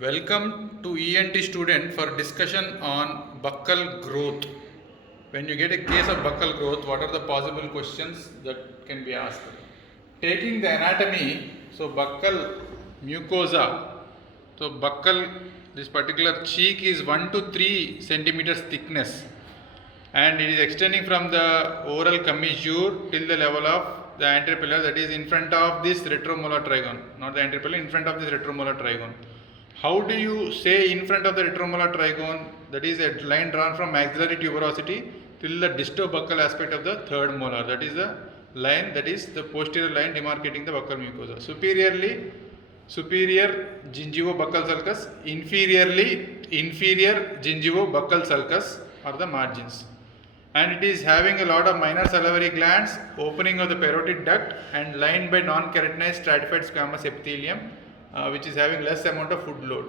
Welcome to ENT student for discussion on buccal growth. When you get a case of buccal growth, what are the possible questions that can be asked? Taking the anatomy, so buccal mucosa, so buccal, this particular cheek is 1 to 3 centimeters thickness and it is extending from the oral commissure till the level of the anterior pillar, that is in front of this retromolar trigone, not the anterior pillar, in front of this retromolar trigone. How do you say in front of the retromolar trigone? That is a line drawn from maxillary tuberosity till the distobuccal aspect of the third molar. That is the line, that is the posterior line demarcating the buccal mucosa. Superior gingivo-buccal sulcus, inferior gingivo-buccal sulcus are the margins. And it is having a lot of minor salivary glands, opening of the parotid duct and lined by non-keratinized stratified squamous epithelium, which is having less amount of food load.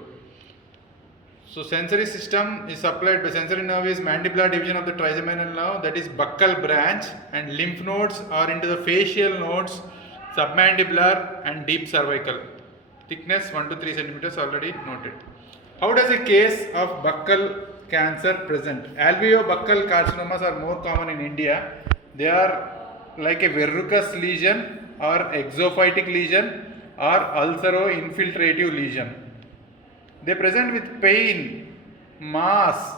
So sensory system is supplied by sensory nerve is mandibular division of the trigeminal nerve, that is buccal branch, and lymph nodes are into the facial nodes, submandibular and deep cervical. Thickness 1 to 3 centimeters already noted. How does a case of buccal cancer present? Alveobuccal carcinomas are more common in India. They are like a verrucous lesion or exophytic lesion or ulcero-infiltrative lesion. They present with pain, mass,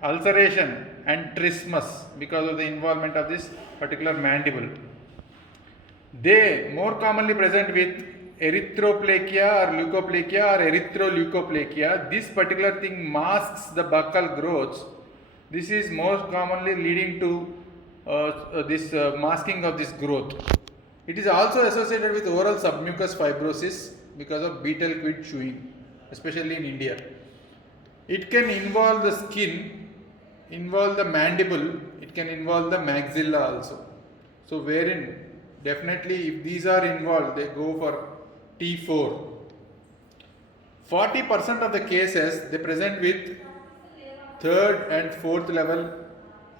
ulceration and trismus because of the involvement of this particular mandible. They more commonly present with erythroplakia or leukoplakia or erythroleukoplakia. This particular thing masks the buccal growths. This is most commonly leading to this masking of this growth. It is also associated with oral submucous fibrosis because of betel quid chewing, especially in India. It can involve the skin, involve the mandible, it can involve the maxilla also. So wherein definitely if these are involved, they go for T4. 40% of the cases they present with third and fourth level,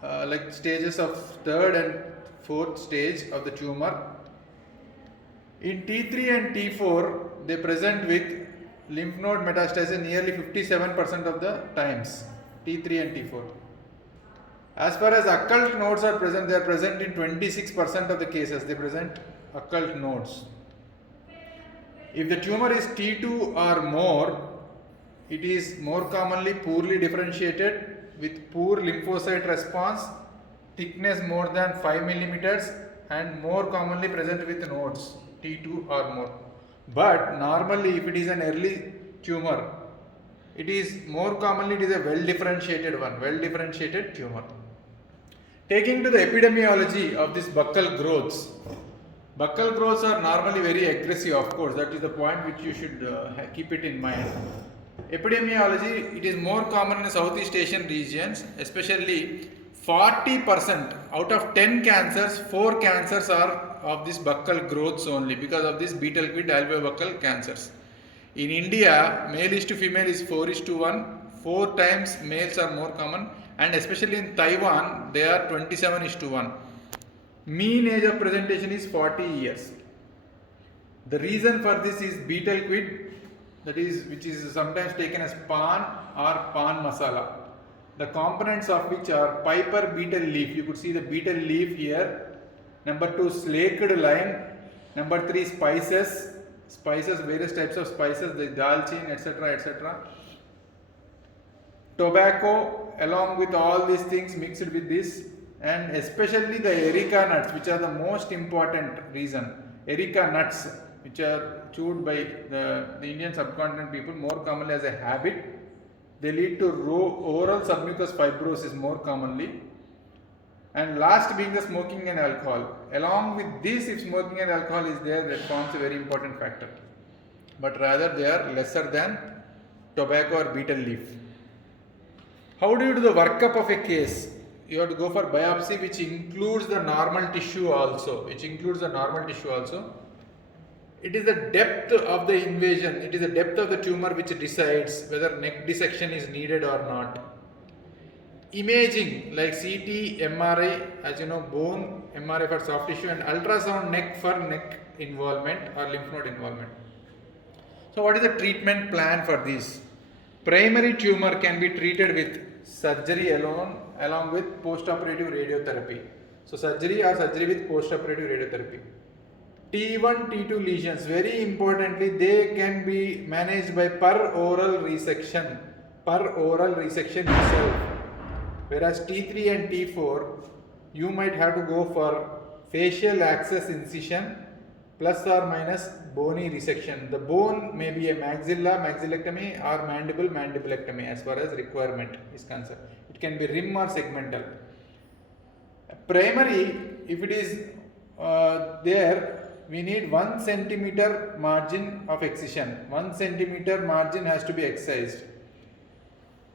like stages of third and fourth stage of the tumor. In T3 and T4, they present with lymph node metastasis nearly 57% of the times, T3 and T4. As far as occult nodes are present, they are present in 26% of the cases, they present occult nodes. If the tumor is T2 or more, it is more commonly poorly differentiated with poor lymphocyte response, thickness more than 5 millimeters and more commonly present with nodes T2 or more. But normally if it is an early tumor, it is more commonly it is a well differentiated one, well differentiated tumor. Taking to the epidemiology of this buccal growths. Buccal growths are normally very aggressive, of course, that is the point which you should keep it in mind. Epidemiology, it is more common in the Southeast Asian regions, especially 40% out of 10 cancers, 4 cancers are of this buccal growths only because of this betel quid alveobuccal cancers. In India, male is to female is 4:1, 4 times males are more common, and especially in Taiwan, they are 27:1. Mean age of presentation is 40 years. The reason for this is betel quid, that is which is sometimes taken as pan or pan masala. The components of which are piper betel leaf. You could see the betel leaf here. Number 2, slaked lime. Number 3, spices, various types of spices, the dalchin, etc., etc. Tobacco, along with all these things mixed with this, and especially the erica nuts, which are the most important reason. Erica nuts, which are chewed by the Indian subcontinent people more commonly as a habit, they lead to oral submucous fibrosis more commonly. And last being the smoking and alcohol. Along with this, if smoking and alcohol is there, that forms a very important factor. But rather they are lesser than tobacco or betel leaf. How do you do the workup of a case? You have to go for biopsy, which includes the normal tissue also. It is the depth of the invasion, it is the depth of the tumor which decides whether neck dissection is needed or not. Imaging like CT, MRI, as you know, bone MRI for soft tissue, and ultrasound neck for neck involvement or lymph node involvement. So what is the treatment plan for this? Primary tumor can be treated with surgery alone along with post-operative radiotherapy. So surgery or surgery with post-operative radiotherapy. T1, T2 lesions, very importantly, they can be managed by per oral resection itself. Whereas T3 and T4, you might have to go for facial access incision plus or minus bony resection. The bone may be a maxillectomy or mandibulectomy as far as requirement is concerned. It can be rim or segmental. Primary, if it is there, we need 1 centimeter margin of excision. 1 centimeter margin has to be excised.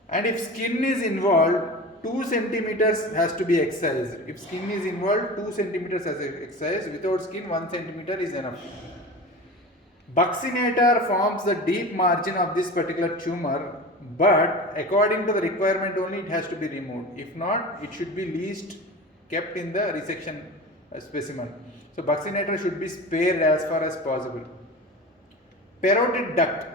And if skin is involved, 2 centimeters has to be excised. If skin is involved, 2 centimeters has to be excised. Without skin, 1 centimeter is enough. Buccinator forms the deep margin of this particular tumor, but according to the requirement only it has to be removed. If not, it should be least kept in the resection specimen. So buccinator should be spared as far as possible. Parotid duct,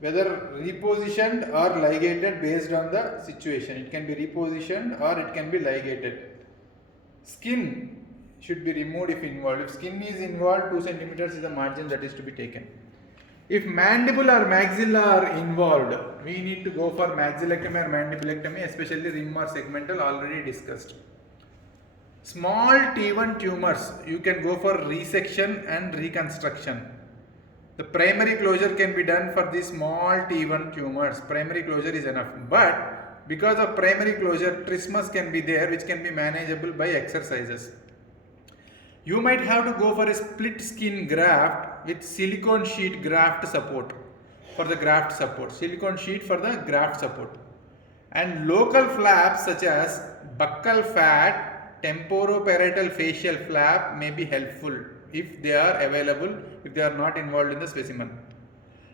whether repositioned or ligated based on the situation. It can be repositioned or it can be ligated. Skin should be removed if involved. If skin is involved, 2 centimeters is the margin that is to be taken. If mandible or maxilla are involved, we need to go for maxillectomy or mandibulectomy, especially rim or segmental, already discussed. Small T1 tumors, you can go for resection and reconstruction. The primary closure can be done for the small T1 tumors. Primary closure is enough. But because of primary closure, trismus can be there, which can be manageable by exercises. You might have to go for a split skin graft with silicone sheet graft support for the graft support. Silicone sheet for the graft support. And local flaps such as buccal fat, temporoparietal facial flap may be helpful if they are available, if they are not involved in the specimen.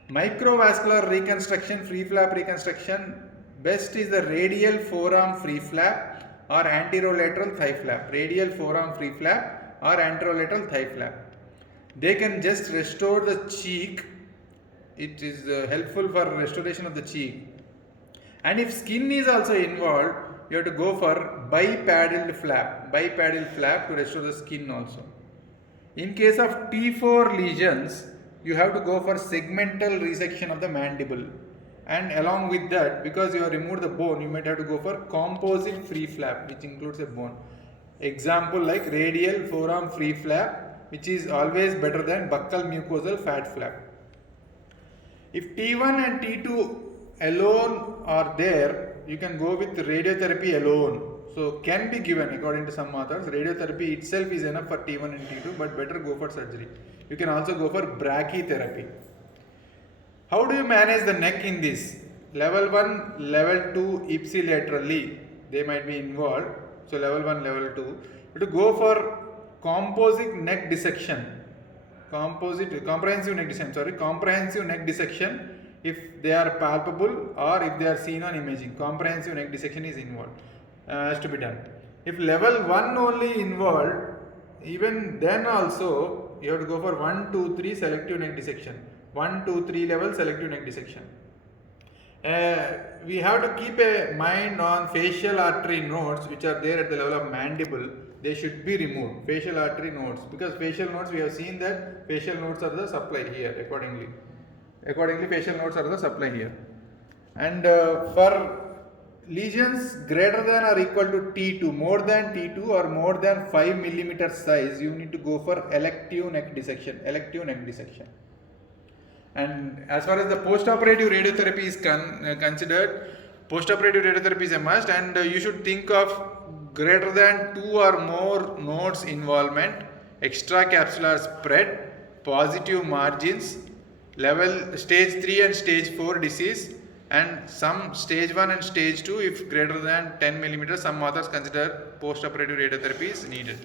Microvascular reconstruction, free flap reconstruction, best is the radial forearm free flap or anterolateral thigh flap. Radial forearm free flap or anterolateral thigh flap. They can just restore the cheek. It is helpful for restoration of the cheek. And if skin is also involved, you have to go for bipaddled flap to restore the skin also. In case of T4 lesions, you have to go for segmental resection of the mandible. And along with that, because you have removed the bone, you might have to go for composite free flap, which includes a bone. Example like radial forearm free flap, which is always better than buccal mucosal fat flap. If T1 and T2 alone are there, you can go with radiotherapy alone. So can be given according to some authors. Radiotherapy itself is enough for T1 and T2, but better go for surgery. You can also go for brachytherapy. How do you manage the neck in this? Level 1, level 2 ipsilaterally, they might be involved. So level 1, level 2. You have to go for comprehensive neck dissection if they are palpable or if they are seen on imaging. Comprehensive neck dissection is involved, has to be done. If level 1 only involved, even then also you have to go for 1, 2, 3 selective neck dissection. 1, 2, 3 level selective neck dissection. We have to keep a mind on facial artery nodes which are there at the level of mandible. They should be removed. Facial artery nodes, because facial nodes, we have seen that facial nodes are the supply here accordingly. Facial nodes are the supply here. And for lesions greater than or equal to T2, more than T2 or more than 5 millimeter size, you need to go for elective neck dissection. And as far as the post-operative radiotherapy is considered, post-operative radiotherapy is a must, and you should think of greater than 2 or more nodes involvement, extracapsular spread, positive margins, level stage 3 and stage 4 disease, and some stage 1 and stage 2 if greater than 10 millimeters. Some authors consider post-operative radiotherapy is needed.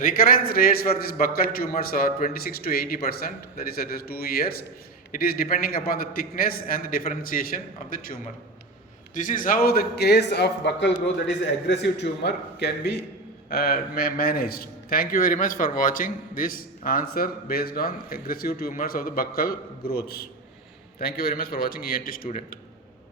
Recurrence rates for these buccal tumors are 26 to 80%, that is at 2 years. It is depending upon the thickness and the differentiation of the tumor. This is how the case of buccal growth, that is aggressive tumor, can be managed. Thank you very much for watching this answer based on aggressive tumors of the buccal growths. Thank you very much for watching ENT student.